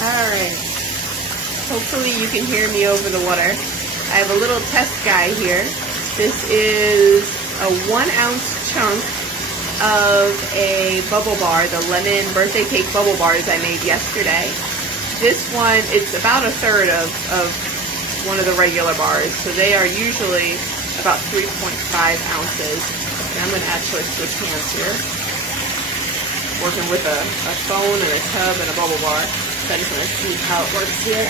Alright, hopefully you can hear me over the water. I have a little test guy here. This is a 1 ounce chunk of a bubble bar, the lemon birthday cake bubble bars I made yesterday. This one, it's about a third of one of the regular bars, so they are usually about 3.5 ounces. And I'm going to actually switch hands here. Working with a phone and a tub and a bubble bar. So I just want to see how it works here.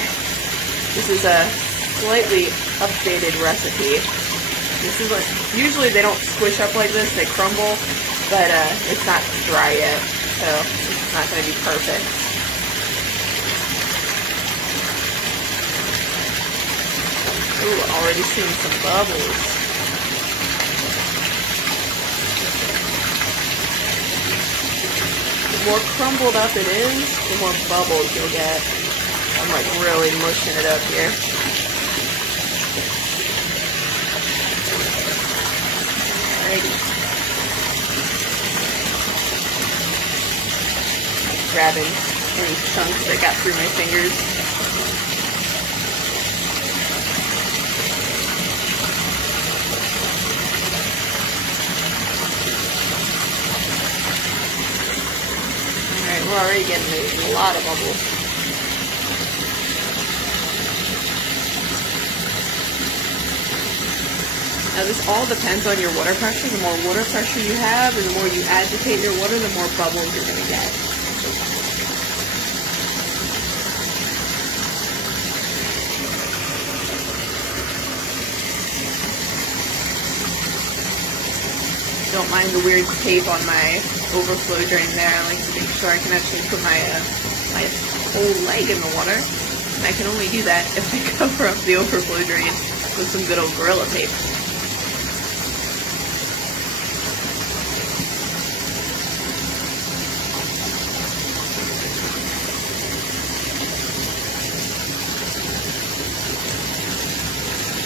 This is a slightly updated recipe. This is what, usually they don't squish up like this, they crumble, but it's not dry yet, so it's not going to be perfect. Ooh, already seeing some bubbles. The more crumbled up it is, the more bubbles you'll get. I'm like really mushing it up here. Alrighty. Grabbing any chunks that got through my fingers. Alright, we're already getting a lot of bubbles. Now this all depends on your water pressure. The more water pressure you have and the more you agitate your water, the more bubbles you're going to get. Don't mind the weird tape on my overflow drain there. I like to make sure I can actually put my whole leg in the water. And I can only do that if I cover up the overflow drain with some good old Gorilla Tape.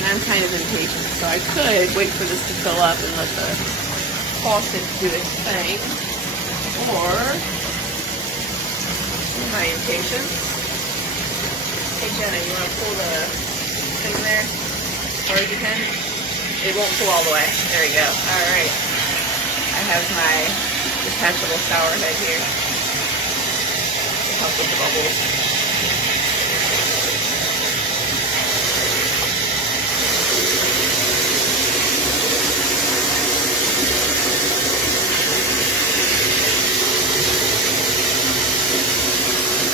I'm kind of impatient, so I could wait for this to fill up and let the faucet do its thing, or my impatience. Hey Jenna, you want to pull the thing there as far as you can? It won't pull all the way. There we go. Alright. I have my detachable shower head here to help with the bubbles.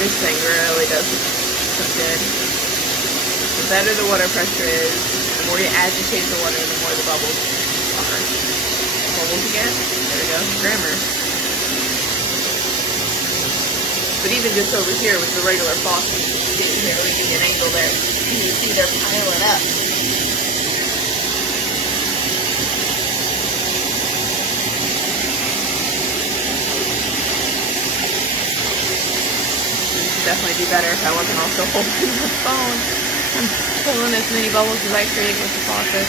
This thing really does some good. The better the water pressure is, the more you agitate the water, the more the bubbles are. Bubbles again? There we go. Grammar. But even just over here with the regular faucet, you can barely give you an angle there. You can see they're piling up. Definitely be better if I wasn't also holding the phone. I'm pulling as many bubbles as I create with the faucet.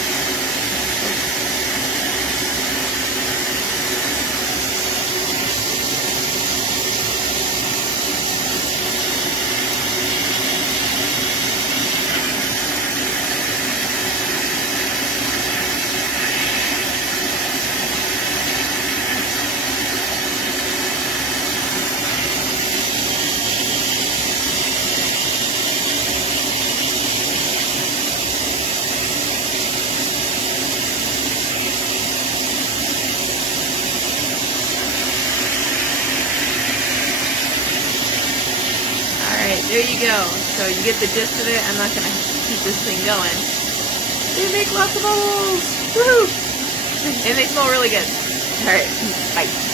There you go. So you get the gist of it. I'm not going to keep this thing going. They make lots of bubbles. Woohoo! And they smell really good. Alright, bye.